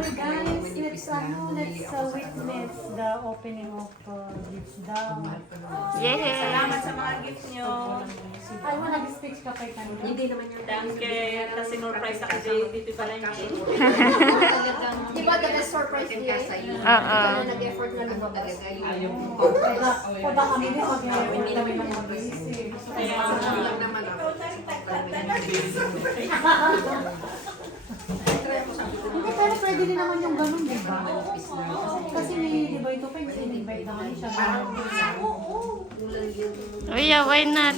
Guys, let's witness the opening of Gifts Down. Yay! Salamat sa mga gift nyo. Ay, mo nag-speech ka kay kanina. Hindi naman yung Thank you. Kasi surprise ako dito pala yung Di ba the best surprise niya? Oo. Ikaw na nag-effort na lumabas. O baka kami din mag-i-report kami ng mag-i-isip. Lang naman ako. Hindi, pero pwede din naman yung ganun, di ba? Kasi di ba ito pa, invite naman siya. Uy, why not?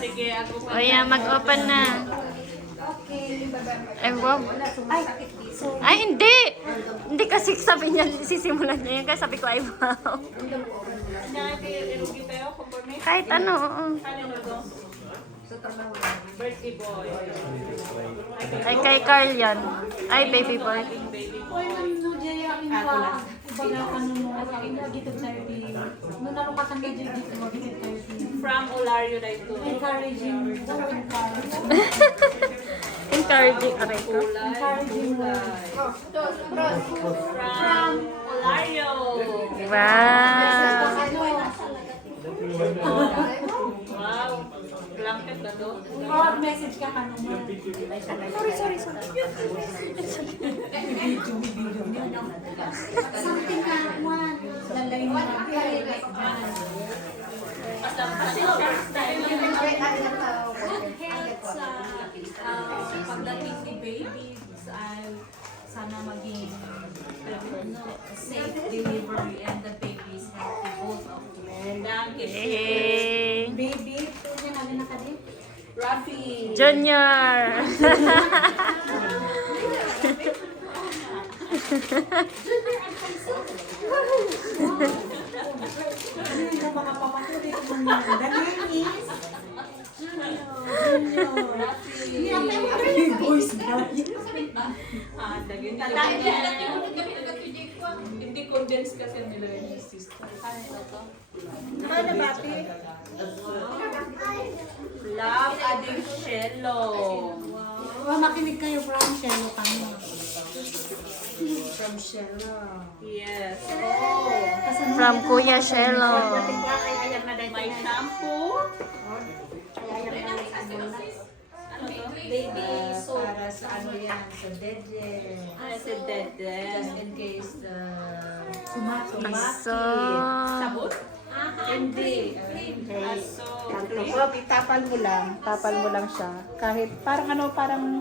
Sige, ako pa. Uy, mag-open na. Ay, wow. Ay, hindi! Hindi kasi sabi niya, sisimulan niya yun. Kaya sabi ko, ay, wow. Kahit ano, oo. Birthday boy. Ay, kay Carl yan. Ay, baby boy. Uy, no, Jay, ang iba, ibaga, ano mo, gitod sa'yo, di. Nung nalukasan ka, Jay, dito mo, gitod sa'yo, di. From Olario na ito. Encouraging mo, encouraging. Encouraging. Aray ko. Encouraging mo. From Olario. Wow. Wow. Blanket na to. Or message ka ka naman. Sorry. Something ka, one. Lalay mo na. Pagdating ni babies ay sana maging safe delivery and the babies healthy both of them. Yay! Baby, ito niya namin nakadip. Rafi. Junior! Hindi na makapapatuloy ko muna. The name is... Junior. Hindi ang may voice na. Hindi condensed kasi nila yung system. Ano ba, Pi? Love Adichello. Makinig kayo from Shelo kami. From Shella. Yes. From Kuya Shelo. My shampoo. Baby, so para sa ano yan, sa dede. Si Dede. Just in case Sumaki. So, Sabon? hindi. Aso. Tapal mo lang siya. Kahit parang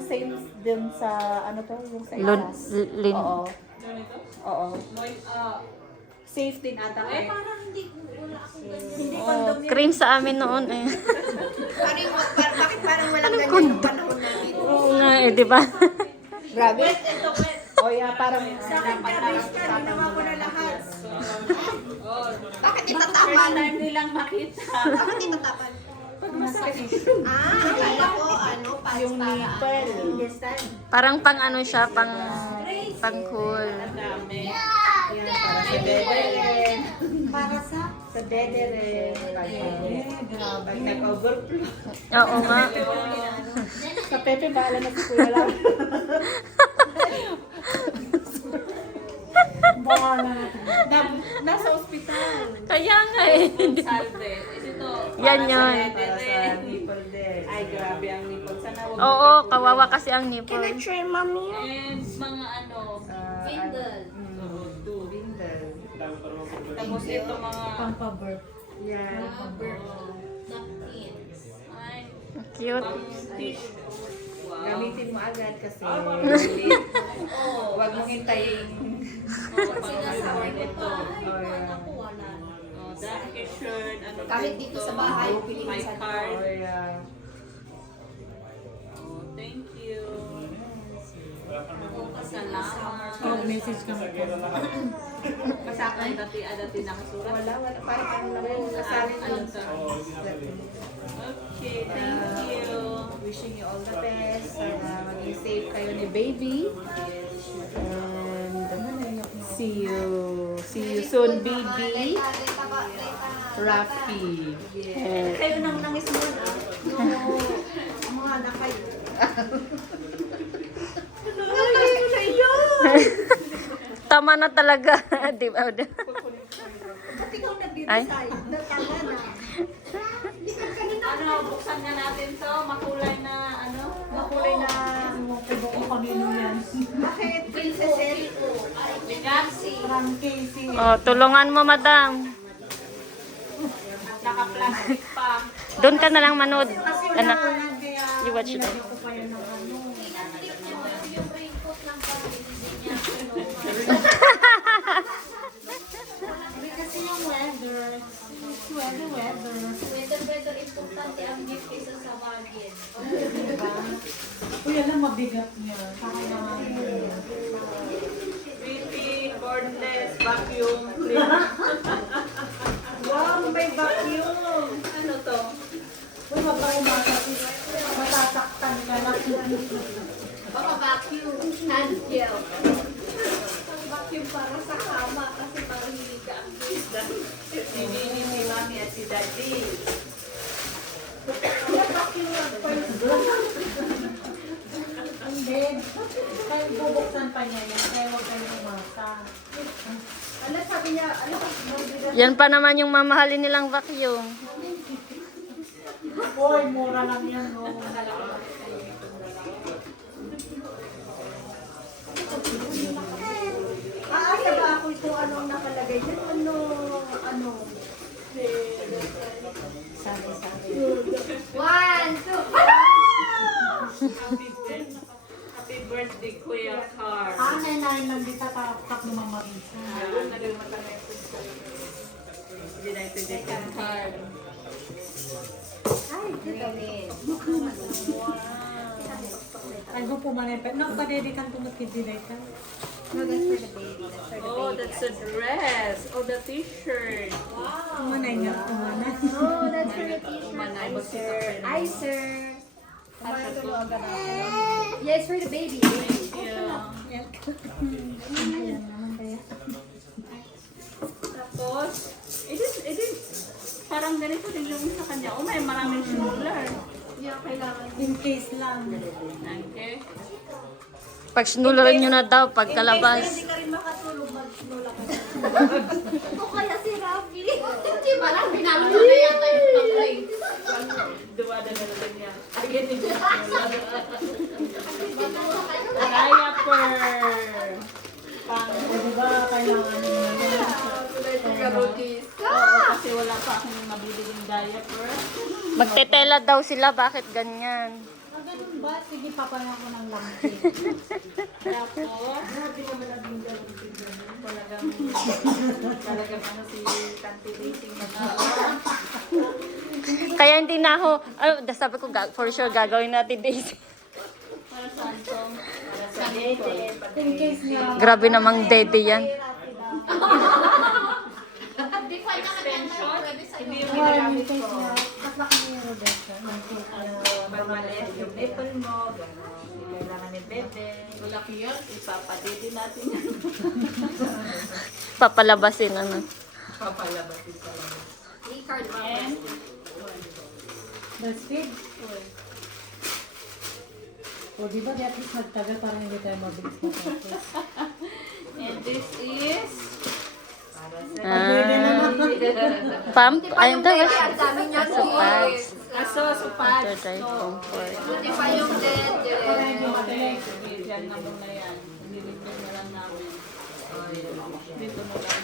same din sa ano to, yung sa itas. lin. Oo. Oo. Safe din ata kayo. Parang hindi wala akong ganyan. Oh, cream sa amin noon eh. Bakit parang walang ganyan yung panahon namin? Oo nga eh, di ba? Grabe. O yeah, parang Bakit itatapan? Time nilang makita. Bakit itatapan? Akala ko ano, yung nipple. Parang pang ano siya, pang cool. Dami. Yan, para sa dede rin. Para sa... Sa dede rin. Pag nag-overflow. Oo nga. Sa Pepe, bahala na si Kuya lang. Bahala natin. Nasa ospital. Kaya nga eh. Salve. Ito. Yan yun. Para sa nipple din. Ay, grabe ang nipple. Sana wag Oo, kawawa kasi ang nipple. Try, mommy. And mga ano. Bindle. Bindle. Tapos ito mga. Pampabirth. Yan. Napkins. Ay, Cute. tissue. Wow. Gamitin mo agad kasi huwag mong hintayin. Sinasabi ko ito. pa, ay, ako wala na. Oh, dedication. Ano Kahit ba dito ito? sa bahay, My pinilisan ko. card. Or, Oh, thank you. Salamat. Message ka mo. Kasakay dati nakasulat. wala, parang ano lang yung kasali Ano lang. to? Okay, thank you. Wishing you all the best. Sana maging safe kayo ni baby. And see you soon, baby. Rafi. Yes. Kayo nang nangis mo na. Ang mga anak kayo. Ay, tama na talaga. Di ba? Ba't ikaw Ay. nag-decide? Tama na. Ano, buksan nga natin to. Makulay na, ano? Makulay na kung kanino yan. Bakit? Princess Legacy. From Casey. Oh, tulungan mo, madam. At naka-plastic pa. Doon ka na lang manood. Kasi Anak, wala lang kaya you watch it. nilagyan ko pa yan ng ano. Kasi yung weather. It's weather. Weather importante ang gift kaysa sa bagay. Uy, alam, mabigat niya. Kaya Pretty, cordless, vacuum cleaner. Wow, may vacuum. Ano to? uy, wag ako matasaktan ka na. Baka vacuum, hand gel. Vacuum para sa kama kasi parang hindi ka ang Si Nini, si Mami, at si Daddy. Hindi. Kaya bubuksan pa niya yan. Kaya huwag kayo umasa. Ano sabi niya? Ano sabi Yan pa naman yung mamahalin nilang vacuum. Uy, mura lang yan, no. Aasa ba ako ito? Anong nakalagay dyan? Ano? One, two, Happy birthday, Kuya Carl. Nanay, nandito tapak ng mga marisa. Hindi na ito dyan card. Ay, mo po manipet. Nagpadedikan po magkididay ka. Oh, that's a dress. Oh, the t-shirt. Kumanay nga, kumanay. Oh, that's for the t-shirt. Manay mo sir. Hi, sir. Yes, for the baby. Tapos, it is, parang ganito din yung sa kanya. Oh, may maraming stroller. Yeah, kailangan. In case lang. Okay. Pag sinularan nyo na daw, pagkalabas. Hindi ka rin makatulog, mag-snula ka. O kaya si Rafi. Hindi ba lang, binalo na yata yung complaint. Duwada na lang niya. Ay, ganun yung diaper. Pang, Di ba, kailangan nyo na yan. oo, kasi wala pa akong mabiling diaper. Magtetela daw sila, bakit ganyan? Ah, ganun ba? Sige, papayan ko ng lampi. Tapos, talagang ano si Tante Racing na Kaya hindi na ako, sabi ko, for sure, gagawin natin Daisy. para sa Antong, para sa Dede, In case na. Grabe namang dede yan. Hindi pa niya extension. Hindi yung Well, ginagamit in case ko. na. Tatlak niyo yung Rebecca. In case na. Pag maliit yung nipple mo, gano'n. Hindi kailangan ni Bebe. Malaki yun. Ipapadede natin yan. Papalabasin, ano. Papalabasin sa lang. card ba? And, Breastfeed? O, di ba, di at least magtagal para hindi tayo mabilis matapos. and this is Pump? Ay, ito. Ang dami niya Supat. aso, supat. Ito, try comfort. Buti pa yung dede. Sige, dyan na muna yan. Nilipin na lang namin. Dito mo lang.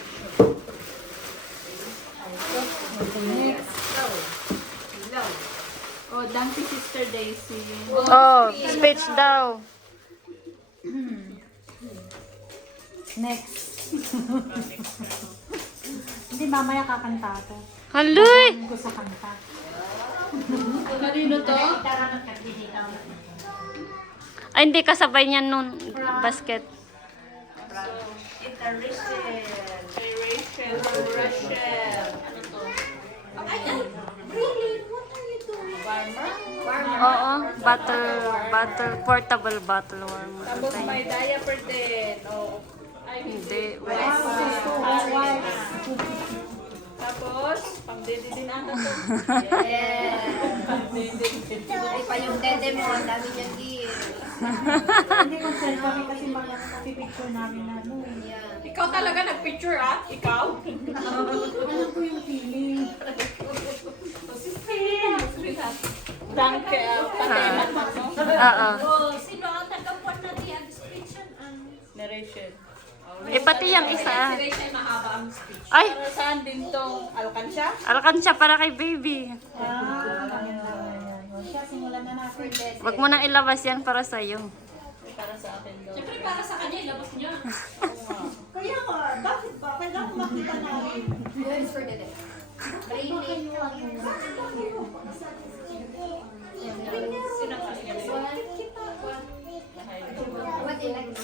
Oh, thank you, Sister Daisy. Oh, speech daw. Next. Hindi, mamaya kakanta ako. Haloy! Hindi ko sa kanta. Kanino to? Ay, hindi kasabay niyan nun. Basket. Ita Rachel. Kay Rachel. Rachel. Ano to? Warmer? Oo, portable bottle warmer. Tapos may diaper din. Oh. Ay, Hindi. Tapos, pang-dede din ata to. Yeah. Pang-dede. Buti pa yung dede mo. Ang dami niyang gift. Hindi concerned kami kasi picture namin na ano eh. Ikaw talaga nag-picture Ikaw? Alam ko yung feeling. Danke, pateman mo, no? Oo. Oh, sino ang tagapuan natin ang description? Narration. Eh, pati yung isa. Si Rachel mahaba ang speech. Ay, Para saan din to? Alkansya? alkansya para kay baby. Kanya na yan. Siya, simulan na natin. Wag mo nang ilabas yan para sa'yo. Para sa akin daw. Siyempre para sa kanya, ilabas niya. Kaya nga, bakit ba? Kailangan makita namin. Words for the day. Brainy. Sino ka niya? What do you like?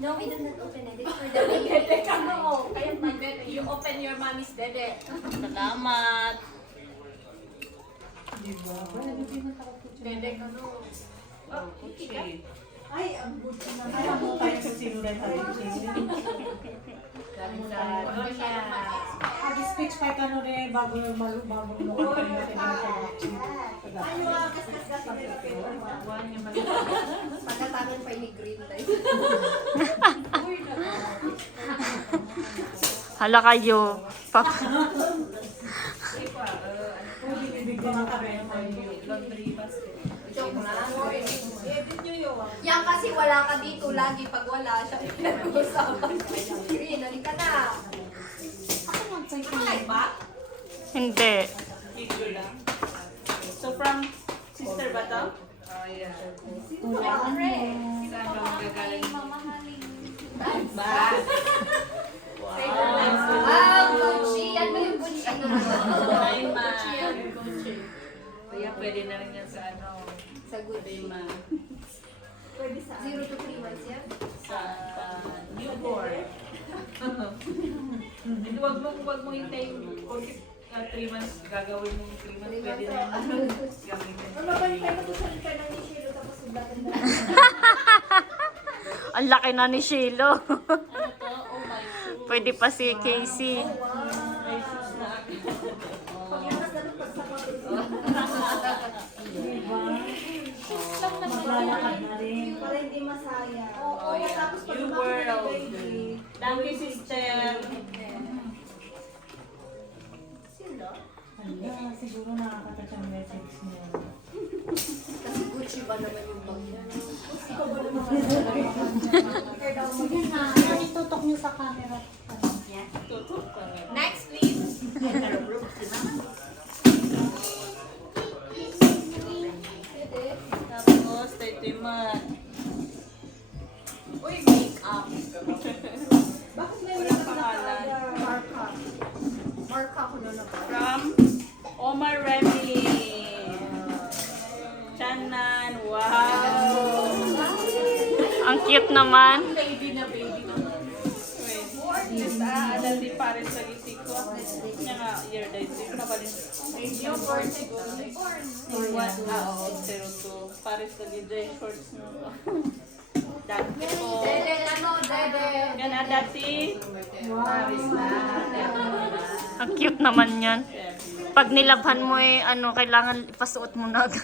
No, we did not open it. It's for the day. No, kaya you open your mommy's dede. Salamat. Dede ka no. Okay. Ay, ang buti na. Alam mo tayo sa sinulat tayo. Pag-speech pa ka rin bago lumukot kayo Pagkatagan pa yung green light. Hala kayo. Binibigyan ka rin. Joke lang. Yan kasi wala ka dito. Lagi pag wala siya pinag-uusapan. Green, halika na. Malay ba? Hindi. Video lang. So from sister ba to? Oh, yeah. Saan ba magagaling? Ba? Ah, Gucci. Ano yung Gucci nun? Ay, ma. Kaya pwede na rin yan sa ano. Sa Gucci. Ma. 0 to 3 months yan? Sa newborn. Hindi, wag mo hintayin. Kung 3 months, gagawin mo 3 months, pwede na yun. Gamitin. Ang laki na ni Shilo. Ano to? Oh my God. Pwede pa si Casey. May shoes na ako. Maglalakad na rin. Para hindi masaya. Oh, yeah. New world. Thank you, sister. Hala, siguro nakakatouch ang message niya. Kasi Gucci ba naman yung bag niya? Sige na, itutok niyo sa camera. Tutok pa rin. Next please. Tapos, 30 months. Uy, make-up. Walang pangalan. Mark ako na na ba? From Omar Remy. Chanan. Wow. Ang cute naman. Baby na baby na. Wait. Adal di pares sa gisiko. Nya nga year date. Sino na ba din? Newborn siguro. What? Oo. 02. Pares sa gijay shorts mo. Dati po. Dede, ano, dede. Yan dati. Ang cute naman yan. Pag nilabhan mo kailangan ipasuot mo na agad.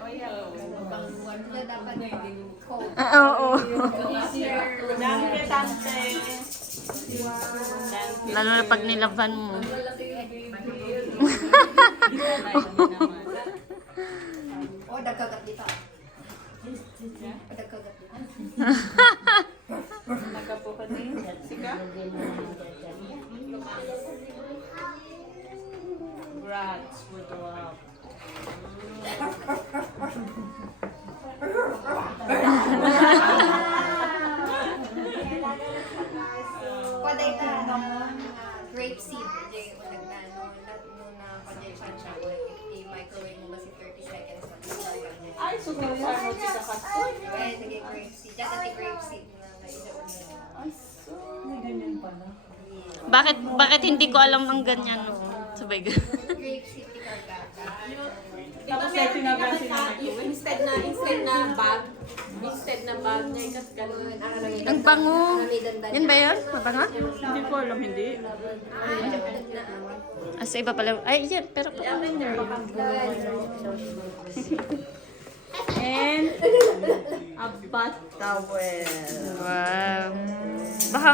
Oh, yeah. Kaya dapat coat. Oo. Dante, tante. Lalo na pag nilabhan mo. Oh, dagkagat dito. Dagkagat dito. Nagkapo ka din. Sika? Grats. Good luck. Kuwada ito grape seed. Jay, nagnano, muna condition siya. I-microwave mo ba si 30 seconds na Ay, super sarap sa kasto. Well, sige, grape seed. Just ati grape seed na naisaon na. May ganyan pala. Bakit hindi ko alam ang ganyan? Sabay ganun. Grape seed, ikargata. Tapos ay pinagansin na Instead na bag, Instead na bag niya, ikas ganun. Ang bango. Yan ba yun? Mabango? Hindi ko alam, hindi. Ah, sa iba pala. Ay, yan. Pero And a bath towel. wow. Baka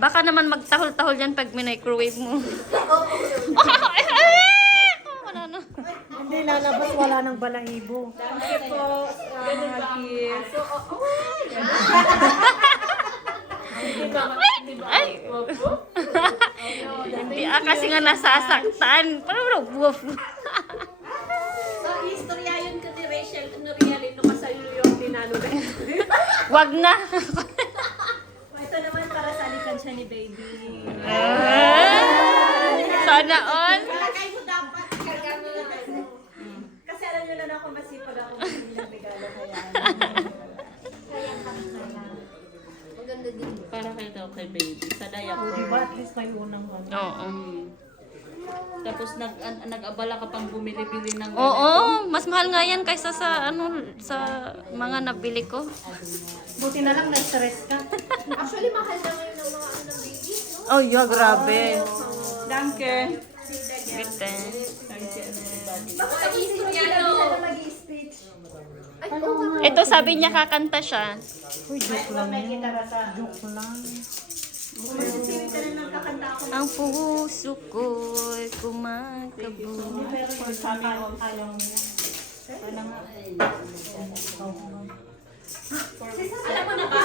baka naman magtahol-tahol yan pag microwave mo. Wala na. Hindi lalabas, wala nang balahibo. Thank you po sa mga gifts. Ay! Hindi kasi nga nasasaktan. Parang woof. So, istorya yun ko ni Rachel. Ano realin, no kasayo yung tinalo na. Wag na. Ito naman para sa alikan siya ni baby. Sana all. Kalagay mo dapat. Kasi alam nyo na ako masipag ako bumili ng regalo kaya. Maganda din. Para kayo daw kay baby. Sa diaper. Diba at least may unang ano. Oo. Tapos nag-abala ka pang bumili-bili ng Oo, mas mahal nga yan kaysa sa sa mga nabili ko. Buti na lang na-stress ka. Actually, mahal na ngayon ng mga ng baby, no? Oh, yeah, grabe. Danke. Bitin. Baka istorya na mag-i-speech. Ay, oo nga. Ito sabi niya kakanta siya. Uy, joke lang yun. Joke lang. Ang puso ko'y kumakabog. Pero yung sa akin, ayaw niya. Alam mo na ba?